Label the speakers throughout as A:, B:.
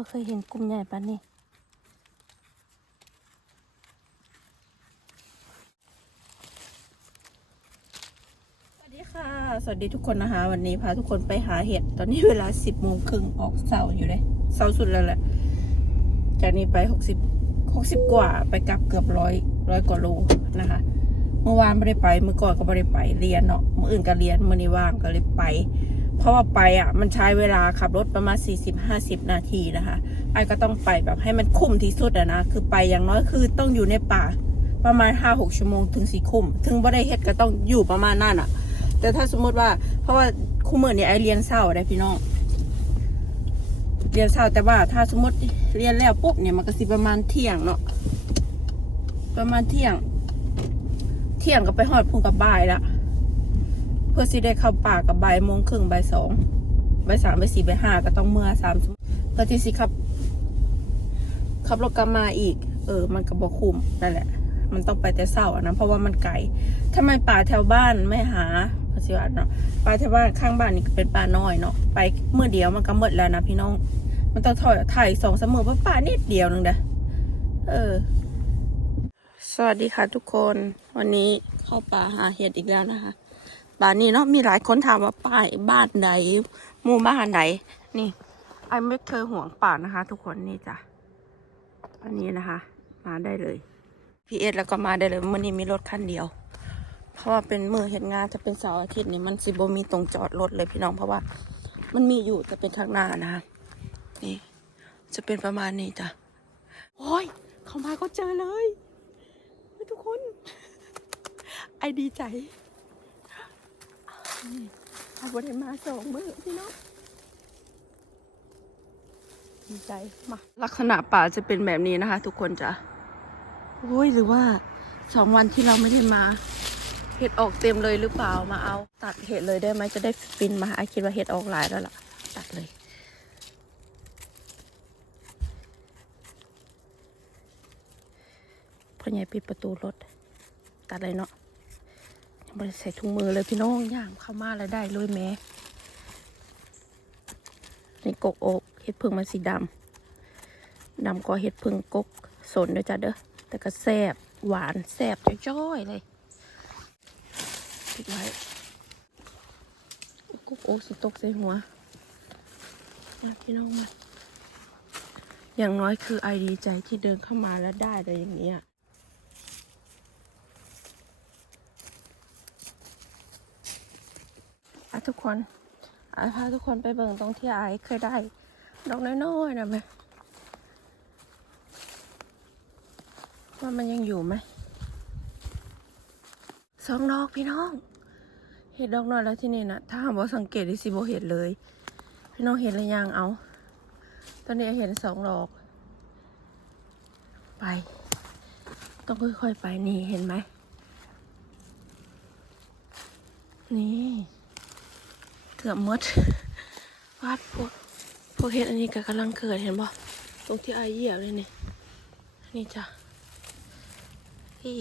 A: บ่เคยเห็นกลุ่มใหญ่ปานนี้สวัสดีค่ะสวัสดีทุกคนนะคะ วันนี้พาทุกคนไปหาเห็ด ตอนนี้เวลาสิบโมงครึ่งออกเสาอยู่เลยเสาสุดแล้วแหละ จากนี้ไปหกสิบหกสิบกว่าไปกลับเกือบร้อยร้อยกว่าโลนะคะ เมื่อวานไม่ได้ไป เมื่อก่อนก็ไม่ได้ไปเรียนเนาะเมื่ออื่นก็เรียนเมื่อนี้ว่างก็เลยไป เพราะว่าไปอะ มันใช้เวลาขับรถประมาณ 40-50 นาทีนะคะไอ้ก็ต้องไปแบบให้มันคุ้มที่สุดอะนะ คือไปอย่างน้อยคือต้องอยู่ในป่า ประมาณ 5-6 ชั่วโมงถึงสี่คุ้ม ถึงบ่ได้เฮ็ดก็ต้องอยู่ประมาณนั้นอะแต่ถ้าสมมติว่าเพราะว่าคู่มือเนี่ยไอเรียนเศร้าได้พี่น้องเรียนเศร้าแต่ว่าถ้าสมมติเรียนแล้วปุ๊บเนี่ยมันก็สิประมาณเที่ยงเนาะประมาณเที่ยง เที่ยงก็ไปหอดพุงกับบ่ายละ เพื่อสิได้เข้าป่ากับใบโมงครึ่งใบสองใบสามใบสี่ใบห้าก็ต้องเมื่อสามเพื่อที่สิขับขับรถกลับมาอีก เออ มันก็บอกคุ้มนั่นแหละ มันต้องไปแต่เศร้าอะนะเพราะว่ามันไกลทำไมป่าแถวบ้านไม่หาภาษีวัดเนาะป่าแถวบ้านข้างบ้านนี่เป็นป่าน้อยเนาะไปเมื่อเดียวมันก็หมดแล้วนะพี่น้อง มันต้องถอยถ่ายสองเสมอว่าะป่านิดเดียวนึงเด้อเออ สวัสดีค่ะทุกคน วันนี้เข้าป่าหาเห็ดอีกแล้วนะคะ ป่านี้เนาะมีหลายคนถามว่าป้ายบ้านใดหมู่บ้านใดนี่ไอไม่เคยห่วงป่านะคะ ทุกคนนี่จ้ะอันนี้นะคะ มาได้เลยพีเอสแล้วก็มาได้เลยมื่อนี้มีรถคันเดียว เพราะว่าเป็นมือเห็นงานจะเป็นเสาร์อาทิตย์นี่มันสิบมีตรงจอดรถเลยพี่น้องเพราะว่า มันมีอยู่แต่เป็นทางหน้านะคะนี่ จะเป็นประมาณนี้จ้ะโอ้ยเข้ามาก็เจอเลยเฮ้ยทุกคน ไอดีใจ นี่ไอบได้มาสองมือพี่น้องดีใจมาลักษณะป่าจะเป็นแบบนี้นะคะ ทุกคนจ้ะโอ้ยหรือว่าสองวันที่เราไม่ได้มาเห็ดออกเต็มเลยหรือเปล่ามาเอา ตัดเห็ดเลยได้ไหมจะได้ปินมาไอคิดว่าเห็ดออกหลายแล้วล่ะ ตัดเลยพ่อใหญ่ปิดประตูรถ ตัดเลยเนาะ ยังไม่ได้ใส่ถุงมือเลยพี่น้องย่างเข้ามาแล้วได้เลยแม่ในกกอกเห็ดพึ่งมันสีดำดำก็เห็ดพึ่งกกสนด้วยจ้ะเด้อแต่ก็แซบหวานแซบจ้อยๆเลยปิดไว้กกโอกสิตกใส่หัวมาพี่น้องมาอย่างน้อยคือไอดีใจที่เดินเข้ามาแล้วได้แต่อย่างเนี้ยอะ ทุกคนไอพาทุกคนไปเบิ่งตรงที่ไอเคยได้ ดอกน้อยๆนะแม่ว่ามันยังอยู่ไหมสองดอกพี่น้อง เห็ดดอกน้อยแล้วที่นี่นะถ้าหากว่าสังเกตดิสิโบเห็ดเลย พี่น้องเห็นหรือยังเอา ตอนนี้เห็นสองดอก ไป ต้องค่อยๆไปนี่เห็นไหมนี่ เกือบมดวาดพวกพวกเห็ดอันนี้ก็กำลังเกิดเห็นบ่ตรงที่ไอเหยียบเลยนี่นี่จ้ะนี่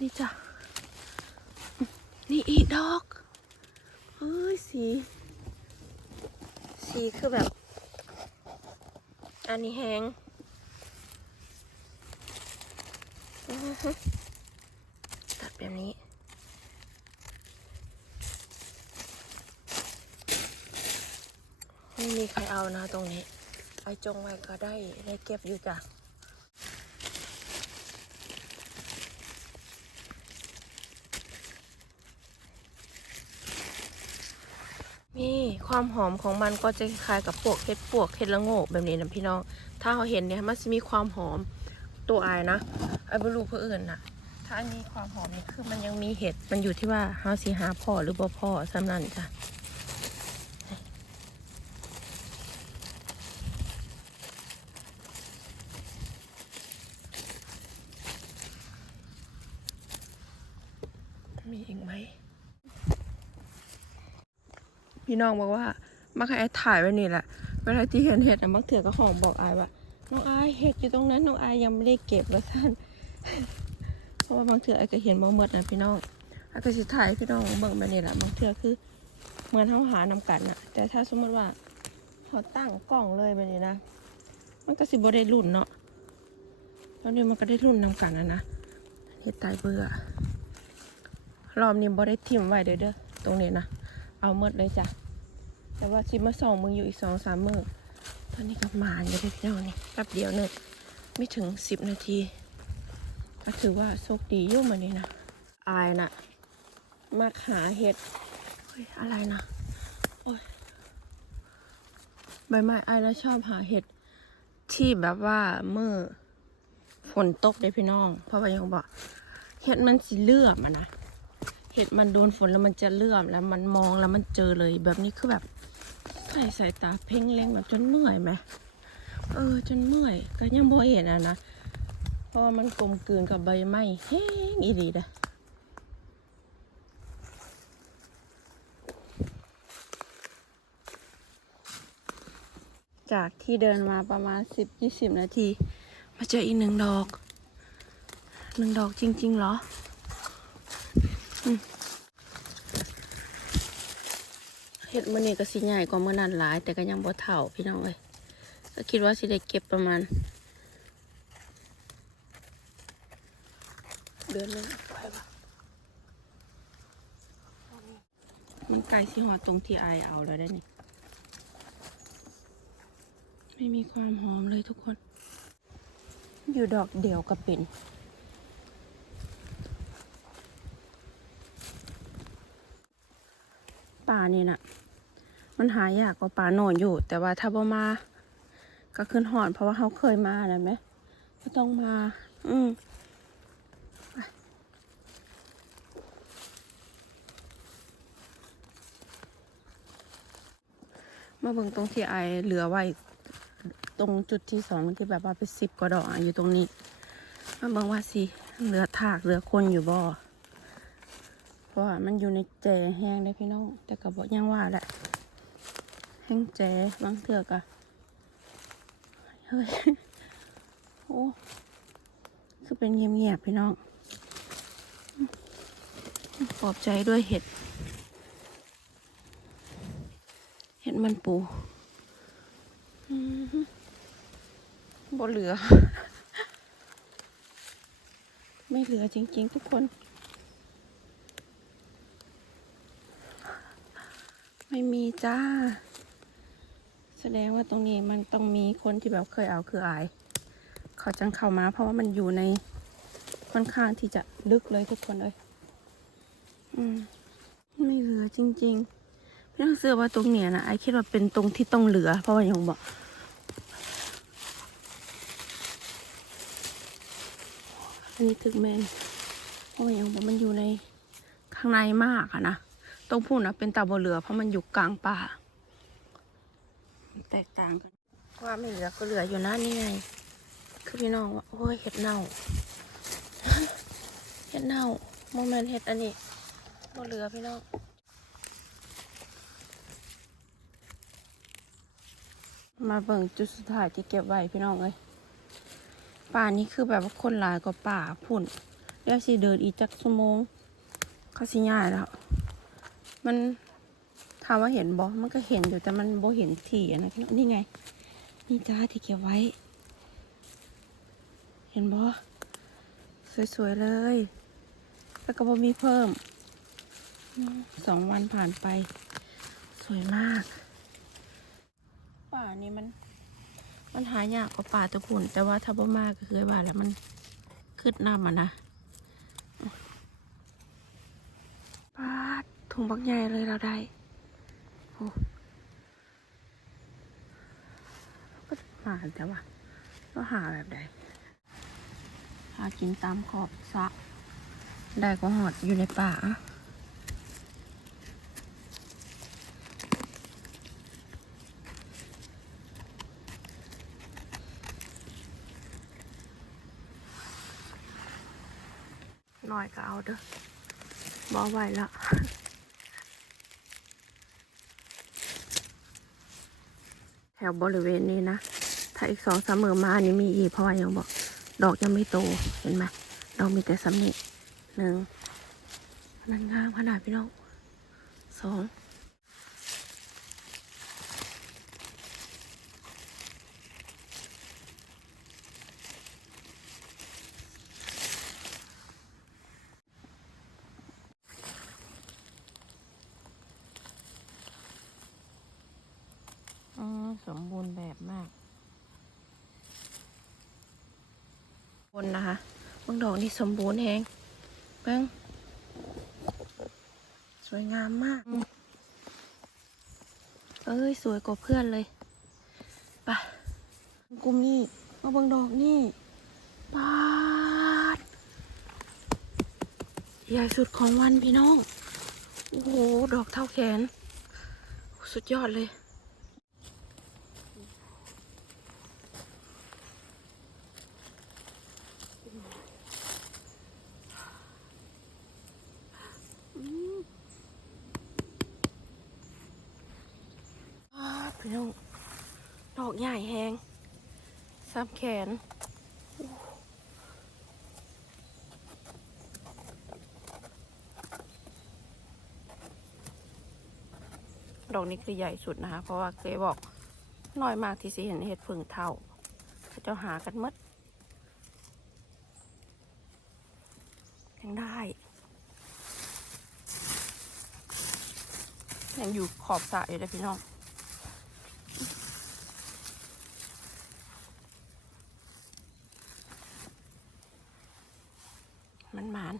A: นี่จ้ะ นี่อีดอกเฮ้ยสี สีคือแบบ อันนี้แห้งอื้อหือ ตัดแบบนี้ ไม่มีใครเอานะตรงนี้ไปจงไว้ก็ได้ได้เก็บอยู่จ้ะนี่ความหอมของมันก็จะคล้ายกับพวกเห็ดปวกเห็ดละโงกแบบนี้นะพี่น้อง ถ้าเราเห็นเนี่ยมันจะมีความหอมตัวอายนะ ไอ้บรูเพื่ออื่นนะถ้าอันนี้ความหอมนี่คือมันยังมีเห็ด มันอยู่ที่ว่าเฮาสีหาพ่อหรือบ่พ่อสำนันจ้ะมีอีกไหม พี่น้องบอกว่ามักให้ไอ้ถ่ายไว้นี่แหละ เวลาที่เห็นเห็ดอะมักเถื่อก็หอมบอกอายว่าน้องอายเห็ดอยู่ตรงนั้นน้องอายยังไม่ได้เก็บแล้วท่าน เพราะว่าบางเทื่อไอ้ก็เห็นบ่หมดนะพี่น้องไอ้ก็สิถ่ายพี่น้องเบิ่งแบบนี้แหละบางเทื่อคือเหมือนเฮาหานำกันน่ะแต่ถ้าสมมติว่าเขาตั้งกล้องเลยแบบนี้นะ มันก็สิบ่ได้รุ่นเนาะตอนนี้มันก็ได้รุ่นนำกันนะนะเฮ็ดตายเบื่อรอบนี้บ่ได้ทิมไว้เด้อเด้อตรงนี้นะเอาหมดเลยจ้ะแต่ว่าสิมาสองมึงอยู่อีกสองสามมือตอนนี้ก็มาอยู่เด็กเจ้านี่แป๊บเดียวเนึงไม่ถึงสิบนาที ก็ถือว่าโชคดีอยู่มานี่นะอายนะมาหาเห็ดเฮ้ยอะไรนะโอ้ยใบไม้อายแล้วชอบหาเห็ดที่แบบว่าเมื่อฝนตกได้พี่น้อง เพราะว่ายังบอกเห็ดมันสีเลื่อมอะนะเห็ดมันโดนฝนแล้วมันจะเลื่อมแล้วมันมองแล้วมันเจอเลยแบบนี้คือแบบใส่สายตาเพ่งเล็งแบบจนเมื่อยไหมเออจนเมื่อยก็ยังบ่เห็นอะนะเพ ราะว่ามันกลมกลืนกับใบไม้แห้งอีดีเด้อจากที่เดินมาประมาณสิบยี่สิบนาที มาเจออีกหนึ่งดอกหนึ่งดอกจริง ๆ เหรอเห็ดมันนี่ก็สิใหญ่กว่าเมื่อนั้นหลาย แต่ก็ยังบ่เท่าพี่น้องเลยก็คิดว่าสิได้เก็บประมาณ เดือนนึงไปปะมันไกลสิหอตรงที่ไอเอาแล้วได้นี่ ไม่มีความหอมเลยทุกคน อยู่ดอกเดียวก็เป็นป่านี่น่ะมันหายากกว่าป่าโหนนอยู่ แต่ว่าถ้าบ่มา ก็ขึ้นหอนเพราะว่าเขาเคยมานะไหมก็ต้องมา อืม มาเบิ่งตรงที่ไอเหลือไว้ ตรงจุดที่สองที่แบบว่าเป็นสิบกว่าดอกอยู่ตรงนี้ มาเบิ่งว่าสิเหลือถากเหลือคนอยู่บ่เพราะว่ามันอยู่ในแจแห้งได้พี่น้อง แต่ก็บอกยังว่าแหละแห้งแจบางเถือกะเฮ้ยโอ้คือเป็นเงียบๆพี่น้องปลอบใจด้วยเห็ด เห็ด มันปูอือหือบ่เหลือ ไม่เหลือจริง ๆ ทุกคน ไม่มีจ้า แสดงว่าตรงนี้มันต้องมีคนที่แบบเคยเอาคืออาย เขาจังเข้ามา เพราะว่ามันอยู่ในค่อนข้างที่จะลึกเลยทุกคนเลย อืม ไม่เหลือจริง ๆ พี่องเสื้อว่าตรงเนี้ยนะไอคิดว่าเป็นตรงที่ต้องเหลือ เพราะว่าย่างบอกอันนี้ถึกแมนเพราะว่าย่างบอกมันอยู่ในข้างในมากอะนะตรงพูดนะเป็นตาบเหลือ เพราะมันอยู่กลางป่าแตกต่างกันว่าไม่เหลือก็เหลืออยู่นะนี่ไงคือพี่น้องว่าโอ้ยเห็ดเน่าเห็ดเน่าโมเมนต์เห็ดอันนี้บ่เหลือพี่น้อง มาเบิ่งจุดสุดท้ายที่เก็บไว้พี่น้องเอ้ยป่านี้คือแบบว่าคนหลายกว่าป่าพุ่นเดี๋ยวสิเดินอีกจักชั่วโมงเขาสิง่ายแล้ว มันถามว่าเห็นบ่มันก็เห็นอยู่แต่มันบ่เห็นถี่นะพี่น้องนี่ไง นี่จ้าที่เก็บไว้ เห็นบ่สวยๆเลย แล้วก็บ่มีเพิ่มสองวันผ่านไป สวยมาก ป่านี่มัน มันหายากกว่าป่าตะพุ่น แต่ว่าถ้าบ่มากก็คือว่าแล้วมันขึ้นน้ำอะนะปาดถุงบักใหญ่เลยเราได้โอ้ก็หาแต่ว่าก็หาแบบใดหากินตามขอบสระได้ก็หอดอยู่ในป่า อยก็เอาเด้อบอไหวแล้วแถวบริเวณนี้นะ ถ้าอีกสองสามมือมานี่มีอีกเพราะว่ายังบอก ดอกยังไม่โตเห็นไหมดอกมีแต่สำนิหนึ่งนันงามขนาดพี่น้องสองอืมสมบูรณ์แบบมาก บนนะคะ บางดอกนี่สมบูรณ์แฮงเบิ้งสวยงามมาก เอ้ย สวยกว่าเพื่อนเลยไปะกุมนี่มาเบางดอกนี่ปาดใหญ่สุดของวันพี่น้อง โอ้โห ดอกเท่าแขน สุดยอดเลย อ้าพี่น้องดอกใหญ่แหงซ้ำแข น ดอกนี้คือใหญ่สุดนะคะ เพราะว่าเคยบอกน้อยมากที่สิเห็นเห็ดผึ่งเท่าเขาจ้าหากันหมดยังได้ยังอยู่ขอบสระอยู่เลยพี่น้อง มันหมาน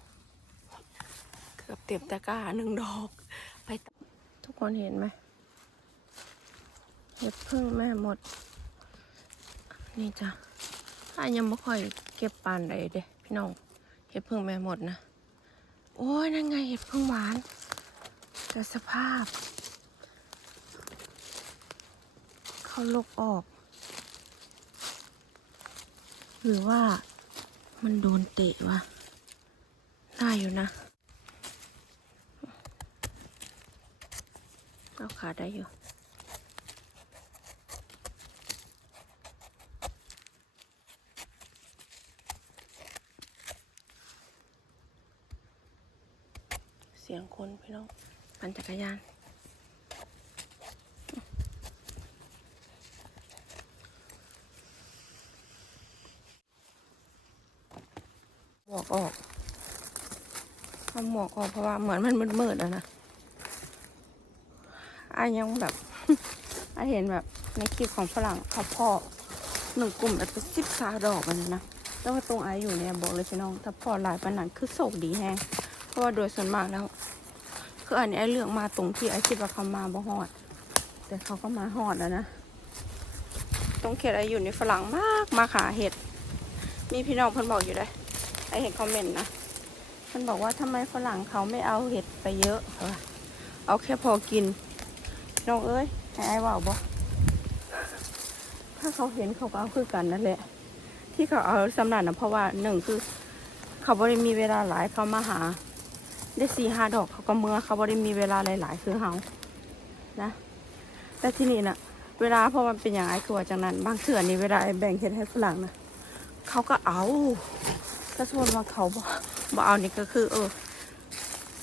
A: เกือบเต็มตะกร้าหนึ่งดอก ไปทุกคนเห็นไหมเห็ดพึ่งแม่หมด นี่จ้ะถ้ายังไม่ค่อยเก็บปานใดเด้พี่น้องเห็ดพึ่งแม่หมดนะโอ้ยนั่นไงเห็ดพึ่งหวานแต่สภาพ เขาลกออก หรือว่ามันโดนเตะวะ ได้อยู่นะ เอาขาได้อยู่ เสียงคนพี่น้องปั่นจักรยาน หมวกออกเอา หมวกออกเพราะว่าเหมือนมันมืดๆอะนะอายังแบบอาเห็นแบบในคลิปของฝรั่งเขาเพ่อหนึ่งกลุ่มแบบเป็นสิบสาดอกมันนะนะแต่ว่าตรงอายอยู่เนี่ยบอกเลยพี่น้อง ถ้าพอหลายปานนั้นคือโศกดีแฮงเพราะว่าโดยส่วนมากแล้ว คืออันนี้ไอ้เลือกมาตรงที่ไอ้คิดว่าเขามาบ่ฮอด แต่เขาก็มาฮอดแล้วนะตรงเขตไอ้อยู่ในฝรั่งมากมาขาเห็ดมีพี่น้องเพิ่นบอกอยู่เลยไอ้เห็นคอมเมนต์นะ เพิ่นบอกว่าทำไมฝรั่งเขาไม่เอาเห็ดไปเยอะ เอาแค่พอกินน้องเอ้ยให้ไอ้ว่าบ่ถ้าเขาเห็นเขาก็เอาคือกันนั่นแหละ ที่เขาเอาสำนักนะเพราะว่าหนึ่งคือเขาบ่ได้มีเวลาหลายเขามาหา ได้สี่ห้าดอกเขาก็เมื่อเขาบ่ได้มีเวลาหลาย ๆ คือเฮานะแต่ที่นี่น่ะ เวลาเพราะมันเป็นอย่างไรคือว่าจังนั้น บางเถื่อนนี่เวลาไอ้แบ่งเห็ดให้ฝรั่งนะเขาก็เอาถ้าสมมติว่าเขาบ่ บ่เอานี่ก็คือ เออ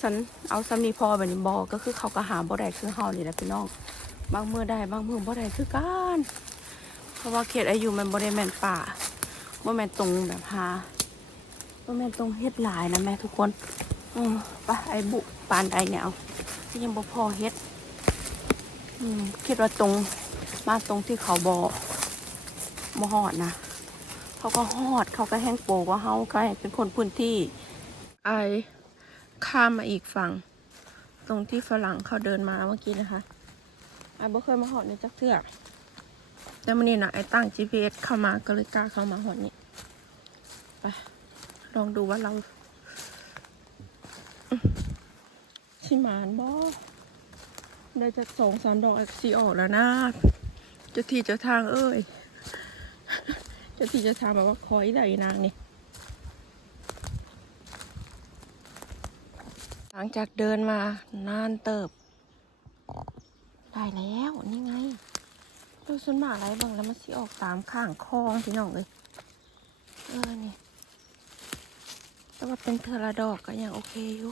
A: ฉันเอาสามีพอแบบนี้บอก็คือเขาก็หาบ่ได้คือเฮานี่แหละพี่น้องบางมือได้บางมือบ่ได้คือกันเพราะว่าเขตอายุมันบ่ได้แม่นป่าบ่แม่นตรงแบบหาบ่แม่นตรงเฮ็ดหลายนะแม่ทุกคนอืมไปไอ้บุปานใดเนี่ยเอาที่ยังบ่พอเฮ็ด อืมคิดว่าตรงมาตรงที่เขาบอบ่ฮอดนะ เขาก็ฮอด เขาก็แห้งโปว่าเฮาก็เป็นคนพื้นที่ ไอข้ามมาอีกฝั่ง ตรงที่ฝรั่งเขาเดินมาเมื่อกี้นะคะไอบ่เคยมาหอดในจักเทื่อแต่มันนี่นะไอตั้ง GPS เข้ามาก็เลยกล้าเข้ามาหอดนี่ไปลองดูว่าเราชิมานบ่ได้จะสองสามดอกสีออกแล้วนะจ้าที่จ้าทางเอ้ย จ้าที่จ้าทางแบบว่าคอยได้นางนี่หลังจากเดินมานานเติบ ได้แล้วนี่ไงดูส่วนมากอะไรบางแล้วมันสิออกตามข้างคลองพี่น้องเลยเออนี่แต่ว่าเป็นเทอระดอกก็ยังโอเคอยู่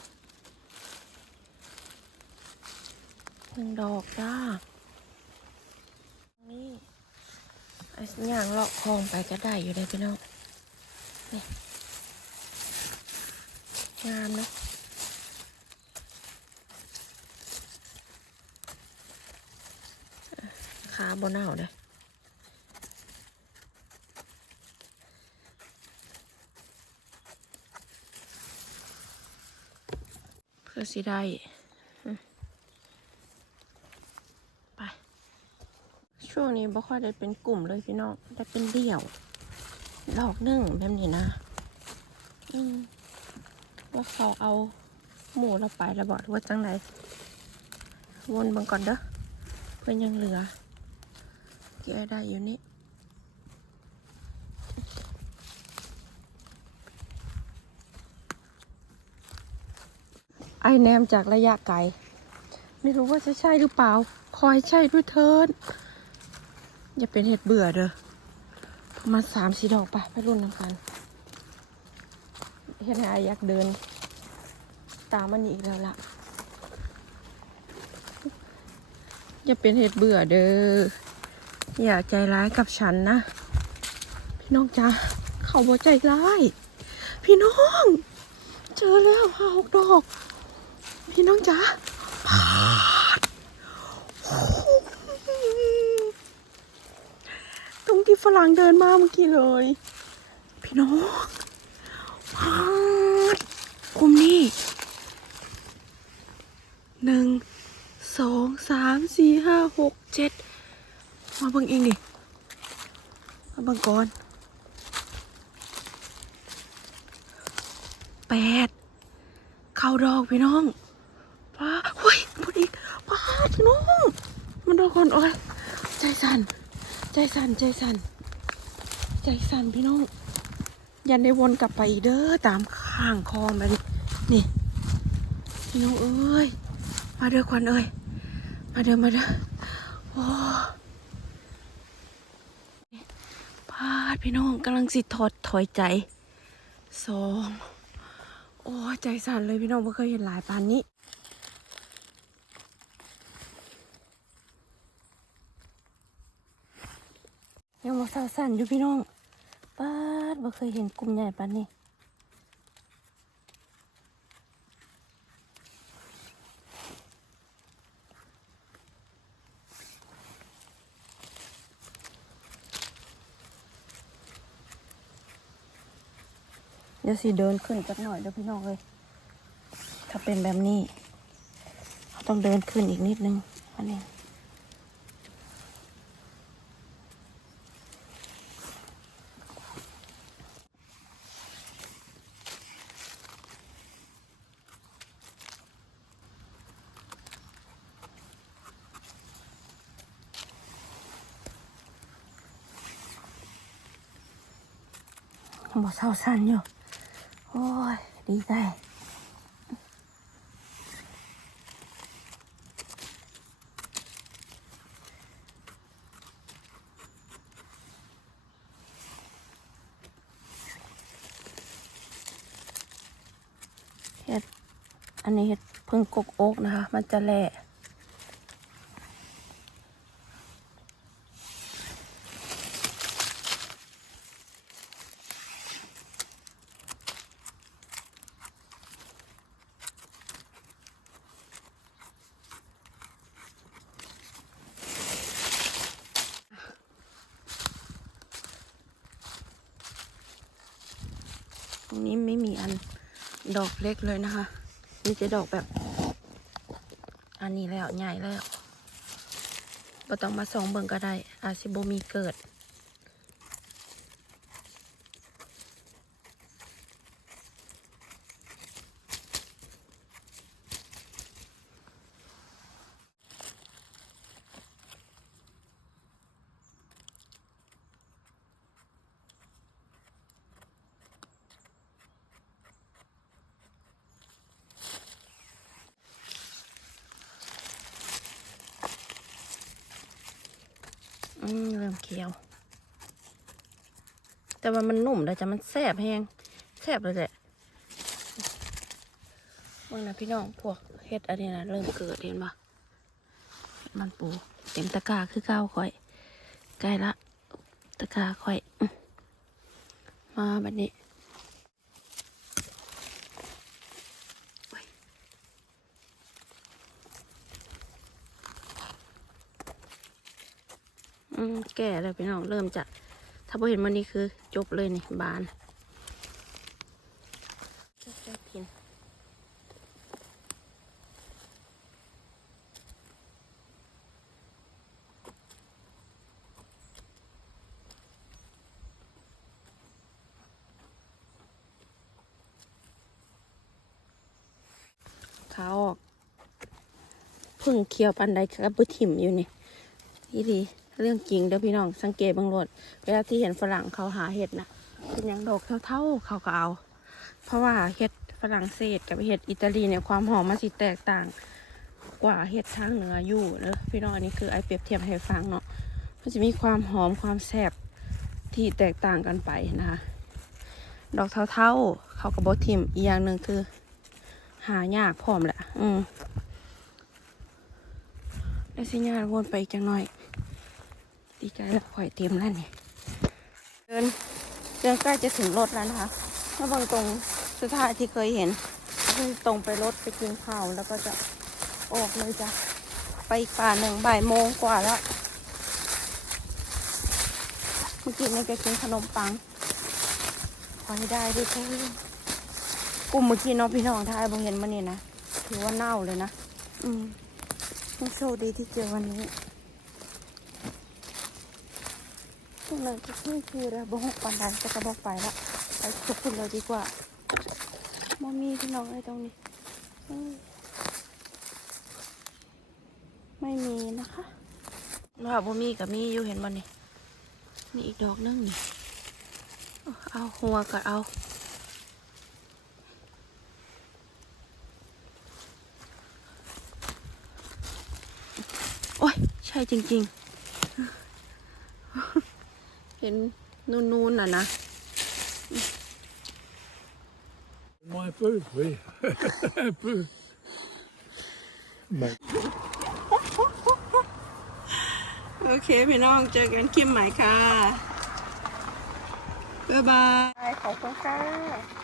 A: หนึ่งดอกจ้านี่ไอ้ ย่างเลาะคลองไปก็ได้อยู่เลยพี่น้องนี่งามเนอะขาบนเน่าเลยเพื่อสิได้อืมไป ช่วงนี้บ่ค่อยได้เป็นกลุ่มเลยพี่น้องได้เป็นเดี่ยวดอกหนึ่งแบบนี้นะอืมว่าเขาเอาหมูเราไปแล้วบอกว่าจังไรวนบังก่อนเด้อเพื่อนยังเหลือแกะได้อยู่นี่ไอแนมจากระยะไกล ไม่รู้ว่าจะใช่หรือเปล่า คอยใช่ด้วยเถิน อย่าเป็นเห็ดเบื่อเด้อประมาณสามสี่ดอกไปไปรุ่นน้ำกันเห็นไออยากเดิน ตามมันอีกแล้วล่ะ อย่าเป็นเห็ดเบื่อเด้ออย่าใจร้ายกับฉันนะ พี่น้องจ้าเขาบอใจร้าย พี่น้อง เจอแล้วห้าหกดอก พี่น้องจ้าดตรงที่ ฝรั่งเดินมาเมื่อกี้เลย พี่น้องพาดคุมนี่หนึ่งสองสามสี่ห้าหกเจ็ดมาเบิ่งเองดิมาเบิ่งก่อนแปดเข้าดอกพี่น้องป้าเฮ้ยพูดอีกป้าพี่น้อง มันดอกก่อนโอ้ยใจสั่นใจสั่นใจสั่น ใจสั่นพี่น้อง ยันได้วนกลับไปเด้อตามข้างคลองไปดินี่พี่น้องเอ้ย มาเด้อควันเอ้ย มาเด้อมาเด้อโอ้พาดพี่น้องกำลังสิถอดถอยใจสองโอ้ใจสั่นเลยพี่น้องไม่เคยเห็นหลายปานนี้าสั่นอยู่พี่น้องป้าดไม่เคยเห็นกลุ่มใหญ่ปานนี้เดี๋ยวสิเดินขึ้นจักหน่อยเดี๋ยวพี่น้องเลย ถ้าเป็นแบบนี้เราต้องเดินขึ้นอีกนิดนึงอันนี้ เศร้าสั้นอยู่ โอ้ย ดีใจเห็ด อันนี้เห็ดพึ่งกกอกนะคะ มันจะแหละ ตรงนี้ไม่มีอันดอกเล็กเลยนะคะมีแต่ดอกแบบ อันนี้แล้วใหญ่แล้วบ่ต้องมาส่องเบิ่งก็ได้อาซิโบมีเกิด แต่ว่ามันนุ่มเลยจ้ะมันแซ่บแฮงแซ่บเลยแหละมึงนะพี่น้องพวกเฮ็ดอันนี้นะเริ่มเกิดเห็นปะมันปูเต็มตะกร้าคือเก้าค่อยใกล้ละตะกร้าค่อย มาแบัดนี้อืมแก่แล้วพี่น้องเริ่มจะ ถ้าพอเห็นมันนี่คือจบเลยนี่บานจะกินขาออก พึ่งเคี้ยวปันใดกับบุถิ่มอยู่นี่นี่ดี เรื่องจริงเด้อพี่น้องสังเกตบางรถเวลาที่เห็นฝรั่งเขาหาเห็ดนะเป็นอย่างดอกเท่าๆเขาก็เอา เพราะว่าเห็ดฝรั่งเศสกับเห็ดอิตาลีเนี่ยความหอมมันสิแตกต่าง กว่าเห็ดทางเหนืออยู่เด้อพี่น้องอันนี้คือไอเปรียบเทียบให้ฟังเนาะมันจะมีความหอมความแซ่บที่แตกต่างกันไปนะคะ ดอกเท่าๆเขากับบทิมอีกอย่างหนึ่งคือ หายากพร้อมแหละ อืมได้สิญญาณวนไปอีกจังหน่อย ดีใจแล้วข่อยเตรียมแล้วนี่เดินเดินใกล้จะถึงรถแล้วนะคะถ้าบางตรงสุดท้ายที่เคยเห็นคือตรงไปรถไปกินข้าวแล้วก็จะออกเลยจ้ะไปอีกป่าหนึ่งบ่ายโมงกว่าแล้วเมื่อกี้นี่ก็กินขนมปังขอให้ได้ด้วยเถอะกลุ่มเมื่อกี้น้องพี่น้องถ้าไอ้บงเห็นมันนี่ยนะถือว่าเน่าเลยนะ อืมโชคดีที่เจอวันนี้ ตรงนั้นก็คือระบงปันไดจะกระบอกไปละไปทุกคนเลยดีกว่าบ่มีพี่น้องอะไอ้ตรงนี้ ไม่มีนะคะว่าบ่มีกับมีอยู่เห็นบ่นี่มีอีกดอกนึงนี่เอาหัวก็เอาโอ้ยใช่จริง ๆ เห็นนูนๆน่ะนะ
B: Moins un peu, oui. un peu. Mais
A: โอเค พี่น้องเจอกันคลิปใหม่ค่ะ บ๊ายบาย ขอบคุณค่ะ